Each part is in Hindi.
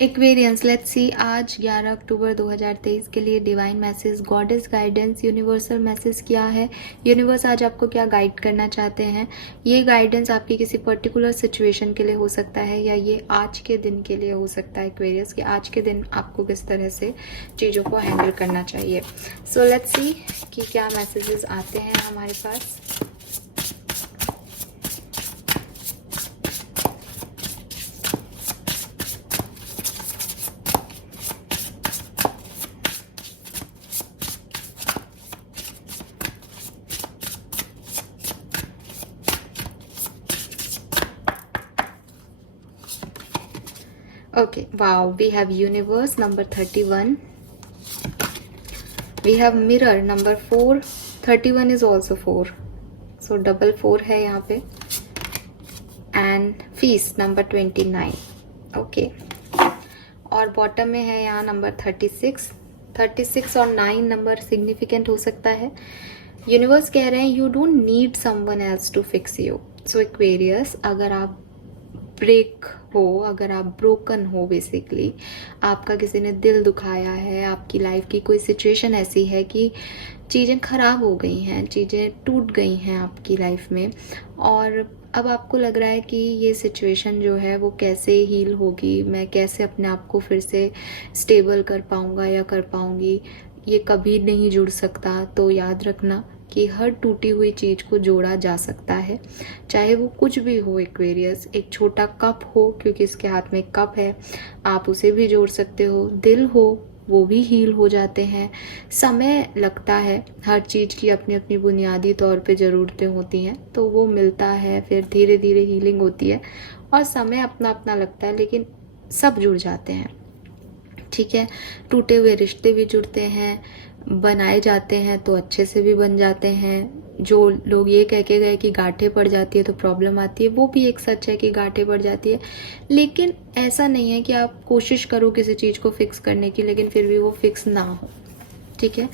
एक्वेरियंस, लेट्स सी आज 11 अक्टूबर 2023 के लिए divine message, goddess guidance, universal message क्या है। यूनिवर्स आज आपको क्या गाइड करना चाहते हैं। ये गाइडेंस आपकी किसी पर्टिकुलर सिचुएशन के लिए हो सकता है या ये आज के दिन के लिए हो सकता है। एक्वेरियस कि आज के दिन आपको किस तरह से चीज़ों को हैंडल करना चाहिए। सो लेट्स सी कि क्या मैसेजेस आते हैं हमारे पास। Okay, wow, we have universe number 31, we have mirror number 4, 31 is also 4, so double 4 है यहाँ पे, and feast number 29. okay, और बॉटम में है यहाँ नंबर 36 और 9 नंबर सिग्निफिकेंट हो सकता है। यूनिवर्स कह रहे हैं you don't need someone else to fix you. So Aquarius, अगर आप ब्रेक हो, अगर आप ब्रोकन हो, बेसिकली आपका किसी ने दिल दुखाया है, आपकी लाइफ की कोई सिचुएशन ऐसी है कि चीज़ें ख़राब हो गई हैं, चीज़ें टूट गई हैं आपकी लाइफ में, और अब आपको लग रहा है कि ये सिचुएशन जो है वो कैसे हील होगी, मैं कैसे अपने आप को फिर से स्टेबल कर पाऊँगा या कर पाऊँगी, ये कभी नहीं जुड़ सकता। तो याद रखना कि हर टूटी हुई चीज़ को जोड़ा जा सकता है, चाहे वो कुछ भी हो। एक्वेरियस, एक छोटा कप हो, क्योंकि इसके हाथ में कप है, आप उसे भी जोड़ सकते हो। दिल हो, वो भी हील हो जाते हैं। समय लगता है, हर चीज़ की अपनी अपनी बुनियादी तौर पे ज़रूरतें होती हैं, तो वो मिलता है, फिर धीरे धीरे हीलिंग होती है, और समय अपना अपना लगता है, लेकिन सब जुड़ जाते हैं। ठीक है, टूटे हुए रिश्ते भी जुड़ते हैं, बनाए जाते हैं तो अच्छे से भी बन जाते हैं। जो लोग ये कह के गए कि गांठें पड़ जाती है तो प्रॉब्लम आती है, वो भी एक सच है कि गांठें पड़ जाती है, लेकिन ऐसा नहीं है कि आप कोशिश करो किसी चीज़ को फिक्स करने की लेकिन फिर भी वो फिक्स ना हो। ठीक है,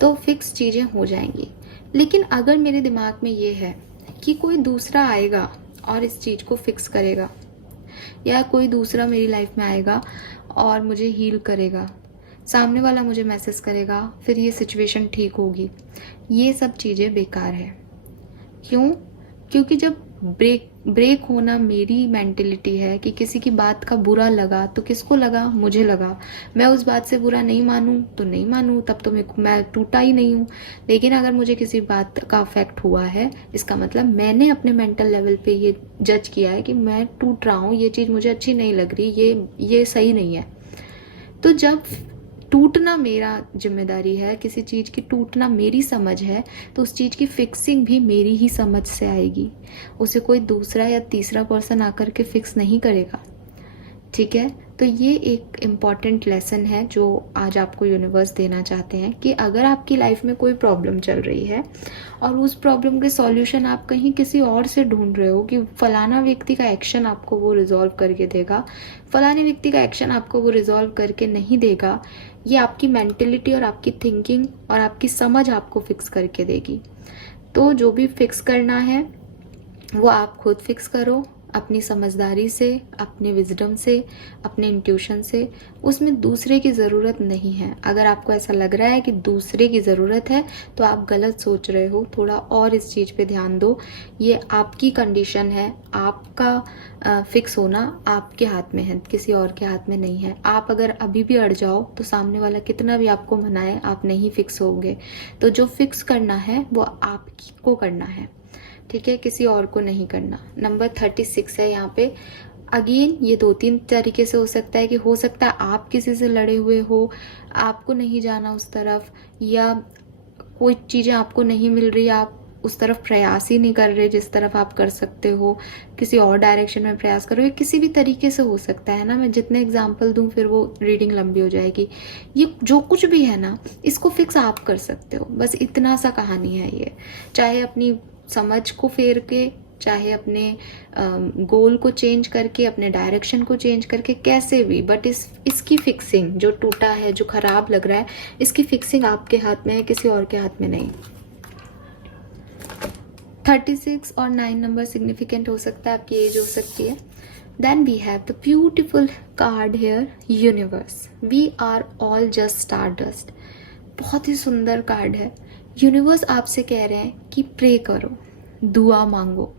तो फिक्स चीज़ें हो जाएंगी। लेकिन अगर मेरे दिमाग में ये है कि कोई दूसरा आएगा और इस चीज़ को फिक्स करेगा, या कोई दूसरा मेरी लाइफ में आएगा और मुझे हील करेगा, सामने वाला मुझे मैसेज करेगा, फिर ये सिचुएशन ठीक होगी, ये सब चीज़ें बेकार है। क्यों? क्योंकि जब ब्रेक होना मेरी मेंटेलिटी है कि किसी की बात का बुरा लगा तो किसको लगा, मुझे लगा, मैं उस बात से बुरा नहीं मानूं तो नहीं मानूं, तब तो मैं टूटा ही नहीं हूं। लेकिन अगर मुझे किसी बात का अफेक्ट हुआ है, इसका मतलब मैंने अपने मेंटल लेवल पे ये जज किया है कि मैं टूट रहा हूँ, ये चीज़ मुझे अच्छी नहीं लग रही, ये सही नहीं है। तो जब टूटना मेरा जिम्मेदारी है, किसी चीज़ की टूटना मेरी समझ है, तो उस चीज़ की फिक्सिंग भी मेरी ही समझ से आएगी, उसे कोई दूसरा या तीसरा पर्सन आकर के फिक्स नहीं करेगा। ठीक है, तो ये एक इम्पॉर्टेंट लेसन है जो आज आपको यूनिवर्स देना चाहते हैं कि अगर आपकी लाइफ में कोई प्रॉब्लम चल रही है और उस प्रॉब्लम के सॉल्यूशन आप कहीं किसी और से ढूंढ रहे हो कि फलाना व्यक्ति का एक्शन आपको वो रिजॉल्व करके देगा, फलाने व्यक्ति का एक्शन आपको वो रिजॉल्व करके नहीं देगा, ये आपकी मेंटेलिटी और आपकी थिंकिंग और आपकी समझ आपको फिक्स करके देगी। तो जो भी फिक्स करना है वो आप खुद फिक्स करो, अपनी समझदारी से, अपने विजडम से, अपने इंट्यूशन से। उसमें दूसरे की ज़रूरत नहीं है। अगर आपको ऐसा लग रहा है कि दूसरे की ज़रूरत है तो आप गलत सोच रहे हो, थोड़ा और इस चीज़ पे ध्यान दो। ये आपकी कंडीशन है, आपका फिक्स होना आपके हाथ में है, किसी और के हाथ में नहीं है। आप अगर अभी भी अड़ जाओ तो सामने वाला कितना भी आपको मनाए, आप नहीं फिक्स होंगे। तो जो फिक्स करना है वो आपको करना है, ठीक है, किसी और को नहीं करना। नंबर 36 है यहाँ पे। अगेन ये 2-3 तरीके से हो सकता है कि हो सकता है आप किसी से लड़े हुए हो, आपको नहीं जाना उस तरफ, या कोई चीज़ें आपको नहीं मिल रही, आप उस तरफ प्रयास ही नहीं कर रहे जिस तरफ आप कर सकते हो, किसी और डायरेक्शन में प्रयास करो, या किसी भी तरीके से हो सकता है ना। मैं जितने एग्जाम्पल दूं फिर वो रीडिंग लंबी हो जाएगी। ये जो कुछ भी है ना, इसको फिक्स आप कर सकते हो, बस इतना सा कहानी है ये। चाहे अपनी समझ को फेर के, चाहे अपने गोल को चेंज करके, अपने डायरेक्शन को चेंज करके, कैसे भी, बट इसकी फिक्सिंग, जो टूटा है, जो खराब लग रहा है, इसकी फिक्सिंग आपके हाथ में है, किसी और के हाथ में नहीं। 36 और 9 नंबर सिग्निफिकेंट हो सकता है, आपकी एज हो सकती है। Then we have the beautiful card here, universe. We are all just stardust. बहुत ही सुंदर कार्ड है. यूनिवर्स आपसे कह रहे हैं कि प्रे करो, दुआ मांगो,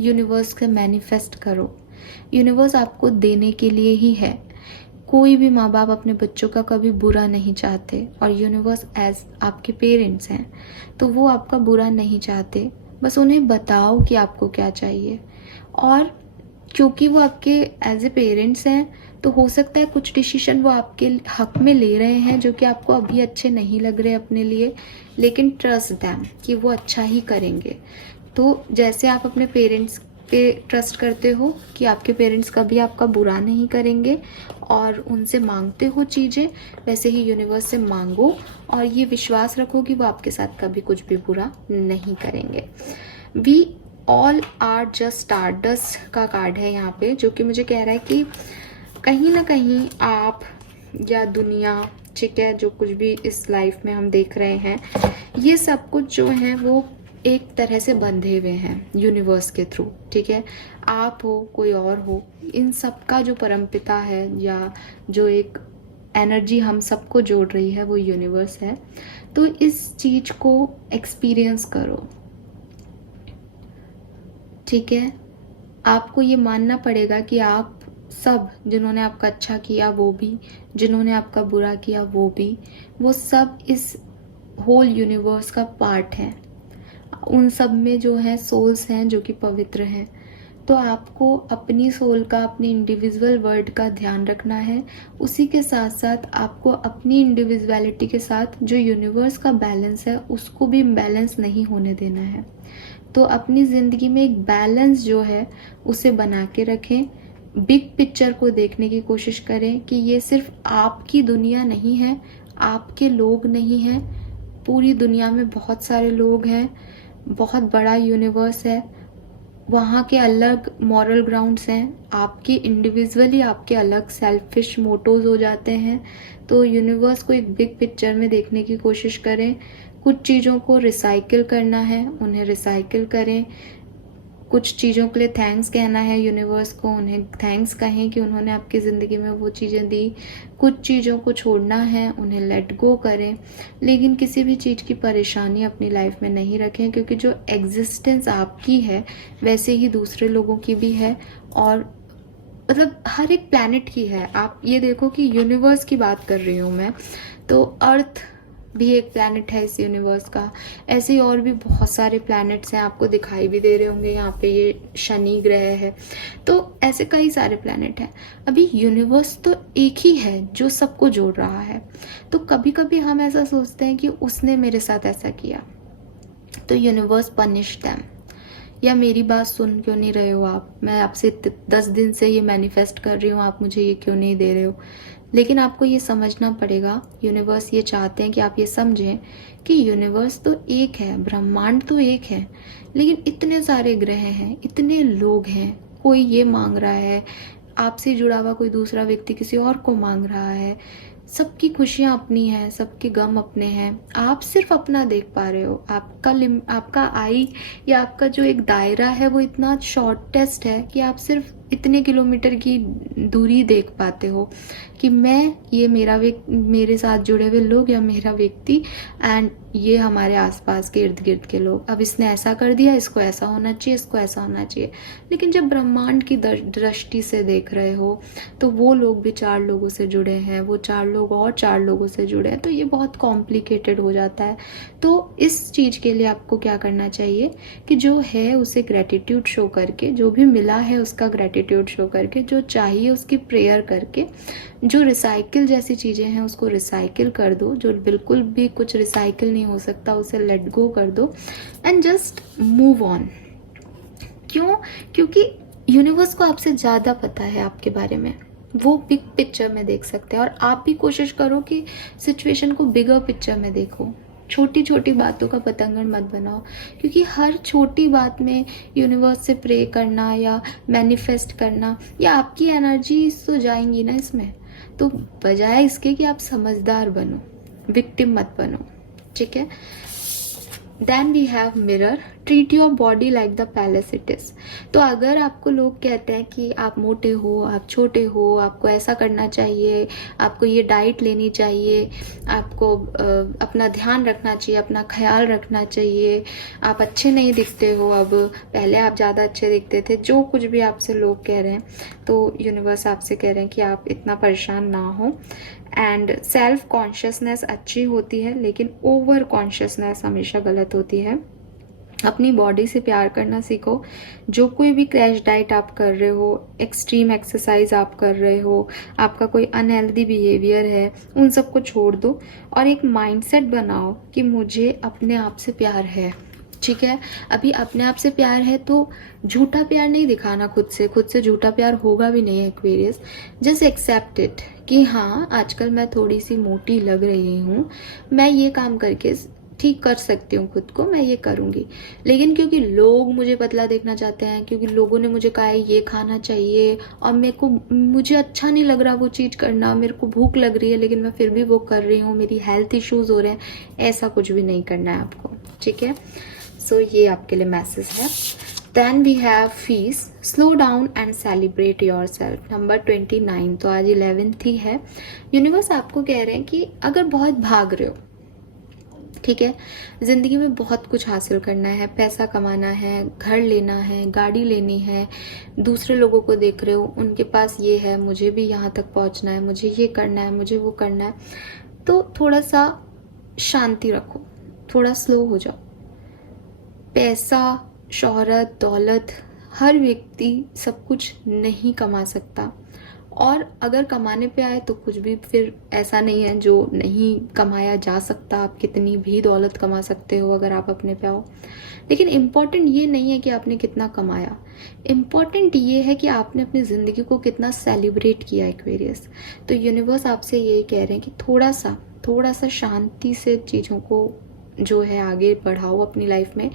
यूनिवर्स से मैनिफेस्ट करो. यूनिवर्स आपको देने के लिए ही है. कोई भी माँ बाप अपने बच्चों का कभी बुरा नहीं चाहते, और यूनिवर्स एज आपके पेरेंट्स हैं तो वो आपका बुरा नहीं चाहते. बस उन्हें बताओ कि आपको क्या चाहिए, और क्योंकि वो आपके एज ए पेरेंट्स हैं तो हो सकता है कुछ डिसीजन वो आपके हक में ले रहे हैं जो कि आपको अभी अच्छे नहीं लग रहे अपने लिए, लेकिन ट्रस्ट दैम कि वो अच्छा ही करेंगे. तो जैसे आप अपने पेरेंट्स पे ट्रस्ट करते हो कि आपके पेरेंट्स कभी आपका बुरा नहीं करेंगे और उनसे मांगते हो चीज़ें, वैसे ही यूनिवर्स से मांगो और ये विश्वास रखो कि वो आपके साथ कभी कुछ भी बुरा नहीं करेंगे. We all are just stardust का कार्ड है यहाँ पे, जो कि मुझे कह रहा है कि कहीं ना कहीं आप या दुनिया, ठीक है, जो कुछ भी इस लाइफ में हम देख रहे हैं, ये सब कुछ जो है वो एक तरह से बंधे हुए हैं यूनिवर्स के थ्रू. ठीक है, आप हो, कोई और हो, इन सब का जो परमपिता है या जो एक एनर्जी हम सबको जोड़ रही है वो यूनिवर्स है. तो इस चीज़ को एक्सपीरियंस करो. ठीक है, आपको ये मानना पड़ेगा कि आप सब, जिन्होंने आपका अच्छा किया वो भी, जिन्होंने आपका बुरा किया वो भी, वो सब इस होल यूनिवर्स का पार्ट है. उन सब में जो है सोल्स हैं जो कि पवित्र हैं. तो आपको अपनी सोल का, अपनी इंडिविजुअल वर्ड का ध्यान रखना है. उसी के साथ साथ आपको अपनी इंडिविजुअलिटी के साथ जो यूनिवर्स का बैलेंस है उसको भी बैलेंस नहीं होने देना है. तो अपनी ज़िंदगी में एक बैलेंस जो है उसे बना के रखें. बिग पिक्चर को देखने की कोशिश करें कि ये सिर्फ आपकी दुनिया नहीं है, आपके लोग नहीं हैं. पूरी दुनिया में बहुत सारे लोग हैं, बहुत बड़ा यूनिवर्स है, वहाँ के अलग मॉरल ग्राउंड्स हैं. आपके इंडिविजुअली आपके अलग सेल्फिश मोटोज हो जाते हैं. तो यूनिवर्स को एक बिग पिक्चर में देखने की कोशिश करें. कुछ चीज़ों को रिसाइकिल करना है, उन्हें रिसाइकिल करें. कुछ चीज़ों के लिए थैंक्स कहना है यूनिवर्स को, उन्हें थैंक्स कहें कि उन्होंने आपकी ज़िंदगी में वो चीज़ें दी. कुछ चीज़ों को छोड़ना है, उन्हें लेट गो करें. लेकिन किसी भी चीज़ की परेशानी अपनी लाइफ में नहीं रखें, क्योंकि जो एग्जिस्टेंस आपकी है वैसे ही दूसरे लोगों की भी है, और मतलब हर एक प्लैनेट की है. आप ये देखो कि यूनिवर्स की बात कर रही हूँ मैं, तो अर्थ भी एक प्लैनेट है इस यूनिवर्स का. ऐसे और भी बहुत सारे प्लैनेट्स हैं, आपको दिखाई भी दे रहे होंगे. यहाँ पे ये शनि ग्रह है, तो ऐसे कई सारे प्लैनेट हैं. अभी यूनिवर्स तो एक ही है जो सबको जोड़ रहा है. तो कभी कभी हम ऐसा सोचते हैं कि उसने मेरे साथ ऐसा किया तो यूनिवर्स पनिश देम, या मेरी बात सुन क्यों नहीं रहे हो आप, मैं आपसे 10 दिन से ये मैनिफेस्ट कर रही हूँ, आप मुझे ये क्यों नहीं दे रहे हो. लेकिन आपको ये समझना पड़ेगा, यूनिवर्स ये चाहते हैं कि आप ये समझें कि यूनिवर्स तो एक है, ब्रह्मांड तो एक है, लेकिन इतने सारे ग्रह हैं, इतने लोग हैं. कोई ये मांग रहा है, आपसे जुड़ा हुआ कोई दूसरा व्यक्ति किसी और को मांग रहा है. सबकी खुशियाँ अपनी हैं, सबके गम अपने हैं. आप सिर्फ अपना देख पा रहे हो. आपका आई या आपका जो एक दायरा है वो इतना शॉर्टेस्ट है कि आप सिर्फ इतने किलोमीटर की दूरी देख पाते हो कि मैं, ये मेरे साथ जुड़े हुए लोग या मेरा व्यक्ति, एंड ये हमारे आसपास के इर्द गिर्द के लोग. अब इसने ऐसा कर दिया, इसको ऐसा होना चाहिए, इसको ऐसा होना चाहिए. लेकिन जब ब्रह्मांड की दृष्टि से देख रहे हो तो वो लोग भी 4 लोगों से जुड़े हैं, वो 4 लोग और 4 लोगों से जुड़े हैं. तो ये बहुत कॉम्प्लिकेटेड हो जाता है. तो इस चीज़ के लिए आपको क्या करना चाहिए कि जो है उसे ग्रेटिट्यूड शो करके, जो भी मिला है उसका ग्रेटिट्यूड शो करके, जो चाहिए उसकी प्रेयर करके, जो रिसाइकिल जैसी चीज़ें हैं उसको रिसाइकिल कर दो. जो बिल्कुल भी कुछ रिसाइकिल नहीं हो सकता उसे लेट गो कर दो, एंड जस्ट मूव ऑन. क्यों? क्योंकि यूनिवर्स को आपसे ज़्यादा पता है आपके बारे में. वो बिग पिक्चर में देख सकते हैं, और आप भी कोशिश करो कि सिचुएशन को बिगर पिक्चर में देखो. छोटी छोटी बातों का पतंगड़ मत बनाओ, क्योंकि हर छोटी बात में यूनिवर्स से प्रे करना या मैनिफेस्ट करना, या आपकी एनर्जी तो जाएंगी ना इसमें. तो बजाय इसके कि आप समझदार बनो, विक्टिम मत बनो. ठीक है, then we have mirror, treat your body like the palace it is. तो अगर आपको लोग कहते हैं कि आप मोटे हो, आप छोटे हो, आपको ऐसा करना चाहिए, आपको ये डाइट लेनी चाहिए, आपको अपना ध्यान रखना चाहिए, अपना ख्याल रखना चाहिए, आप अच्छे नहीं दिखते हो, अब पहले आप ज़्यादा अच्छे दिखते थे, जो कुछ भी आपसे लोग कह रहे हैं, तो यूनिवर्स आपसे कह रहे हैं कि आप इतना परेशान ना हो। एंड सेल्फ कॉन्शियसनेस अच्छी होती है, लेकिन ओवर कॉन्शियसनेस हमेशा गलत होती है। अपनी बॉडी से प्यार करना सीखो। जो कोई भी क्रैश डाइट आप कर रहे हो, एक्सट्रीम एक्सरसाइज आप कर रहे हो, आपका कोई अनहेल्दी बिहेवियर है, उन सबको छोड़ दो और एक माइंडसेट बनाओ कि मुझे अपने आप से प्यार है। ठीक है, अभी अपने आप से प्यार है तो झूठा प्यार नहीं दिखाना खुद से झूठा प्यार होगा भी नहीं है एक्वेरियस। जस्ट एक्सेप्ट इट कि हाँ, आजकल मैं थोड़ी सी मोटी लग रही हूँ, मैं ये काम करके ठीक कर सकती हूँ खुद को, मैं ये करूँगी। लेकिन क्योंकि लोग मुझे पतला देखना चाहते हैं, क्योंकि लोगों ने मुझे कहा है ये खाना चाहिए और मुझे अच्छा नहीं लग रहा वो चीज़ करना, मेरे को भूख लग रही है लेकिन मैं फिर भी वो कर रही हूँ, मेरी हेल्थ इश्यूज हो रहे हैं, ऐसा कुछ भी नहीं करना है आपको। ठीक है, सो ये आपके लिए मैसेज है। Then we have fees, slow down and celebrate yourself. Number 29, तो आज 11th ही है। यूनिवर्स आपको कह रहे हैं कि अगर बहुत भाग रहे हो, ठीक है, ज़िंदगी में बहुत कुछ हासिल करना है, पैसा कमाना है, घर लेना है, गाड़ी लेनी है, दूसरे लोगों को देख रहे हो उनके पास ये है, मुझे भी यहाँ तक पहुँचना है, मुझे ये करना है, मुझे वो करना है, तो थोड़ा सा शांति रखो, थोड़ा स्लो हो जाओ। पैसा, शोहरत, दौलत, हर व्यक्ति सब कुछ नहीं कमा सकता, और अगर कमाने पे आए तो कुछ भी फिर ऐसा नहीं है जो नहीं कमाया जा सकता। आप कितनी भी दौलत कमा सकते हो अगर आप अपने पे आओ। लेकिन इम्पॉर्टेंट ये नहीं है कि आपने कितना कमाया, इम्पॉर्टेंट ये है कि आपने अपनी ज़िंदगी को कितना सेलिब्रेट किया एक्वेरियस। तो यूनिवर्स आपसे यही कह रहे हैं कि थोड़ा सा शांति से चीज़ों को जो है आगे बढ़ाओ अपनी लाइफ में।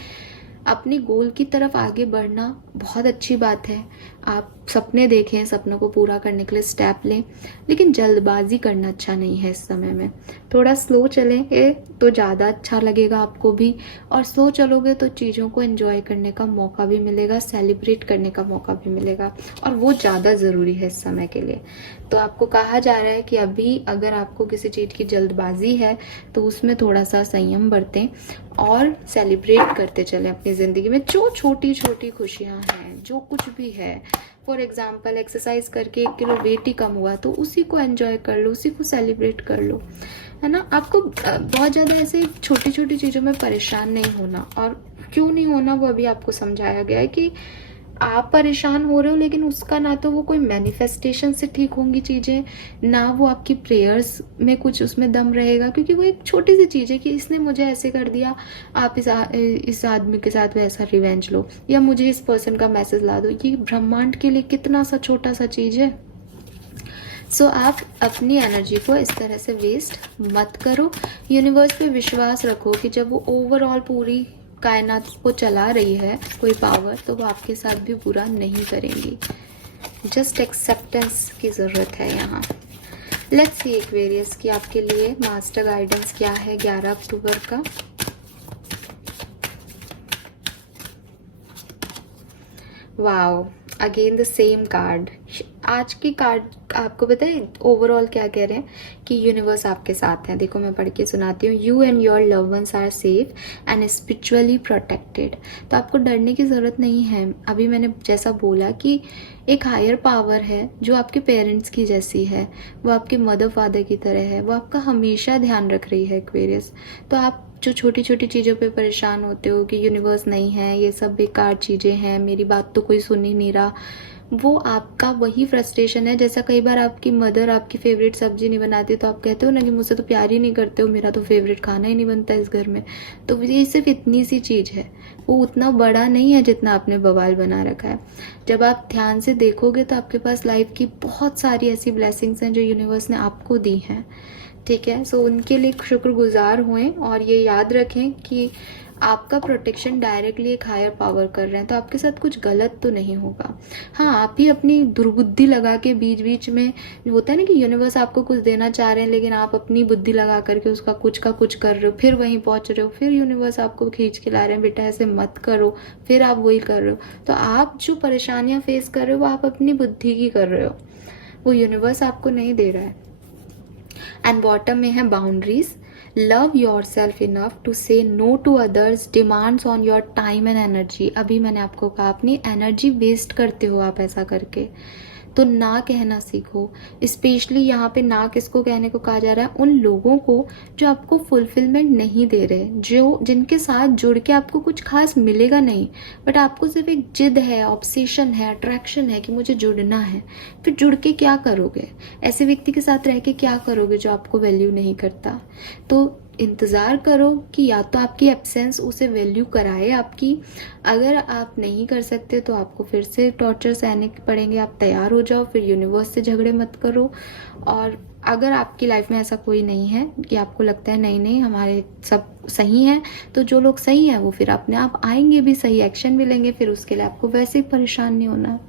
अपने गोल की तरफ आगे बढ़ना बहुत अच्छी बात है, आप सपने देखें, सपनों को पूरा करने के लिए स्टेप लें, लेकिन जल्दबाजी करना अच्छा नहीं है इस समय में। थोड़ा स्लो चलेंगे तो ज़्यादा अच्छा लगेगा आपको भी, और स्लो चलोगे तो चीज़ों को एंजॉय करने का मौका भी मिलेगा, सेलिब्रेट करने का मौका भी मिलेगा, और वो ज़्यादा ज़रूरी है इस समय के लिए। तो आपको कहा जा रहा है कि अभी अगर आपको किसी चीज़ की जल्दबाजी है तो उसमें थोड़ा सा संयम बरतें और सेलिब्रेट करते चलें अपनी ज़िंदगी में जो छोटी छोटी खुशियाँ हैं, जो कुछ भी है। फॉर एग्जाम्पल, एक्सरसाइज करके 1 किलो वेट ही कम हुआ तो उसी को एंजॉय कर लो, उसी को सेलिब्रेट कर लो, है ना। आपको बहुत ज़्यादा ऐसे छोटी छोटी चीज़ों में परेशान नहीं होना, और क्यों नहीं होना वो अभी आपको समझाया गया है कि आप परेशान हो रहे हो, लेकिन उसका ना तो वो कोई मैनिफेस्टेशन से ठीक होंगी चीज़ें, ना वो आपकी प्रेयर्स में कुछ उसमें दम रहेगा, क्योंकि वो एक छोटी सी चीज़ है कि इसने मुझे ऐसे कर दिया, आप इस आदमी के साथ वैसा रिवेंज लो, या मुझे इस पर्सन का मैसेज ला दो। ये ब्रह्मांड के लिए कितना सा छोटा सा चीज़ है। सो आप अपनी एनर्जी को इस तरह से वेस्ट मत करो। यूनिवर्स पे विश्वास रखो कि जब वो ओवरऑल पूरी कायनात को चला रही है कोई पावर, तो वो आपके साथ भी बुरा नहीं करेंगी। जस्ट एक्सेप्टेंस की ज़रूरत है यहाँ। लेट्स सी एक्वेरियस कि आपके लिए मास्टर गाइडेंस क्या है 11 अक्टूबर का। Wow, again the same card. आज की कार्ड आपको बताए ओवरऑल क्या कह रहे हैं कि यूनिवर्स आपके साथ है। देखो मैं पढ़ के सुनाती हूँ। You and your love ones are safe and spiritually protected. तो आपको डरने की ज़रूरत नहीं है। अभी मैंने जैसा बोला कि एक हायर पावर है जो आपके पेरेंट्स की जैसी है, वो आपके मदर फादर की तरह है, वो आपका हमेशा ध्यान रख रही है एक्वेरियस। तो आप जो छोटी छोटी चीज़ों पे परेशान होते हो कि यूनिवर्स नहीं है, ये सब बेकार चीज़ें हैं, मेरी बात तो कोई सुन ही नहीं रहा, वो आपका वही फ्रस्ट्रेशन है। जैसा कई बार आपकी मदर आपकी फेवरेट सब्जी नहीं बनाती तो आप कहते हो ना कि मुझसे तो प्यार ही नहीं करते हो, मेरा तो फेवरेट खाना ही नहीं बनता इस घर में। तो ये सिर्फ इतनी सी चीज़ है, वो उतना बड़ा नहीं है जितना आपने बवाल बना रखा है। जब आप ध्यान से देखोगे तो आपके पास लाइफ की बहुत सारी ऐसी ब्लेसिंग्स हैं जो यूनिवर्स ने आपको दी हैं। ठीक है, सो उनके लिए शुक्रगुजार हुएं और ये याद रखें कि आपका प्रोटेक्शन डायरेक्टली एक हायर पावर कर रहे हैं, तो आपके साथ कुछ गलत तो नहीं होगा। हाँ, आप ही अपनी दुर्बुद्धि लगा के बीच बीच में, होता है ना कि यूनिवर्स आपको कुछ देना चाह रहे हैं लेकिन आप अपनी बुद्धि लगा करके उसका कुछ का कुछ कर रहे हो, फिर वहीं पहुंच रहे हो, फिर यूनिवर्स आपको खींच के ला रहे हैं बेटा ऐसे मत करो, फिर आप वही कर रहे हो। तो आप जो परेशानियां फेस कर रहे हो वो आप अपनी बुद्धि की कर रहे हो, वो यूनिवर्स आपको नहीं दे रहा है। एंड बॉटम में है boundaries. Love yourself enough to say no to others demands on your time and energy. अभी मैंने आपको कहा अपनी एनर्जी वेस्ट करते हो आप ऐसा करके, तो ना कहना सीखो। स्पेशली यहाँ पे ना किसको कहने को कहा जा रहा है, उन लोगों को जो आपको फुलफिलमेंट नहीं दे रहे, जो जिनके साथ जुड़ के आपको कुछ खास मिलेगा नहीं, बट आपको सिर्फ एक जिद है, ऑब्सेशन है, अट्रैक्शन है कि मुझे जुड़ना है। फिर जुड़ के क्या करोगे? ऐसे व्यक्ति के साथ रह के क्या करोगे जो आपको वैल्यू नहीं करता? तो इंतज़ार करो कि या तो आपकी एब्सेंस उसे वैल्यू कराए आपकी, अगर आप नहीं कर सकते तो आपको फिर से टॉर्चर सहने पड़ेंगे। आप तैयार हो जाओ, फिर यूनिवर्स से झगड़े मत करो। और अगर आपकी लाइफ में ऐसा कोई नहीं है कि आपको लगता है नहीं नहीं हमारे सब सही हैं, तो जो लोग सही हैं वो फिर अपने आप आएंगे भी, सही एक्शन भी लेंगे, फिर उसके लिए आपको वैसे ही परेशान नहीं होना,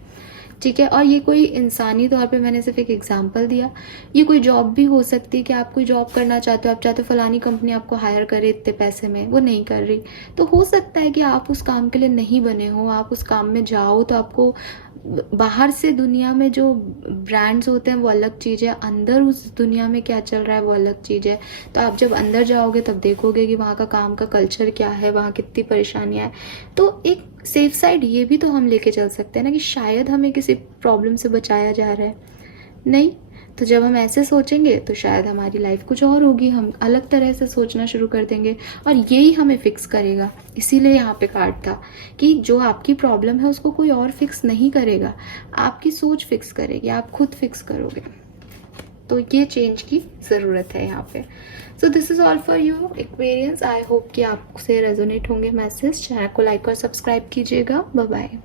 ठीक है। और ये कोई इंसानी तौर पे मैंने सिर्फ एक एग्जांपल दिया, ये कोई जॉब भी हो सकती है कि आप कोई जॉब करना चाहते हो, आप चाहते हो फलानी कंपनी आपको हायर करे इतने पैसे में, वो नहीं कर रही, तो हो सकता है कि आप उस काम के लिए नहीं बने हो, आप उस काम में जाओ तो आपको बाहर से दुनिया में जो ब्रांड्स होते हैं वो अलग चीज़ है, अंदर उस दुनिया में क्या चल रहा है वो अलग चीज़ है। तो आप जब अंदर जाओगे तब देखोगे कि वहाँ का काम का कल्चर क्या है, वहाँ कितनी परेशानियाँ हैं। तो एक सेफ साइड ये भी तो हम लेके चल सकते हैं ना कि शायद हमें किसी प्रॉब्लम से बचाया जा रहा है, नहीं? तो जब हम ऐसे सोचेंगे तो शायद हमारी लाइफ कुछ और होगी, हम अलग तरह से सोचना शुरू कर देंगे और यही हमें फिक्स करेगा। इसीलिए यहाँ पे कार्ड था कि जो आपकी प्रॉब्लम है उसको कोई और फिक्स नहीं करेगा, आपकी सोच फिक्स करेगी, आप खुद फिक्स करोगे। तो ये चेंज की ज़रूरत है यहाँ पे। So this is all for you Aquarians. I hope कि आपसे रेजोनेट होंगे मैसेज। चैनल को लाइक और सब्सक्राइब कीजिएगा। Bye bye.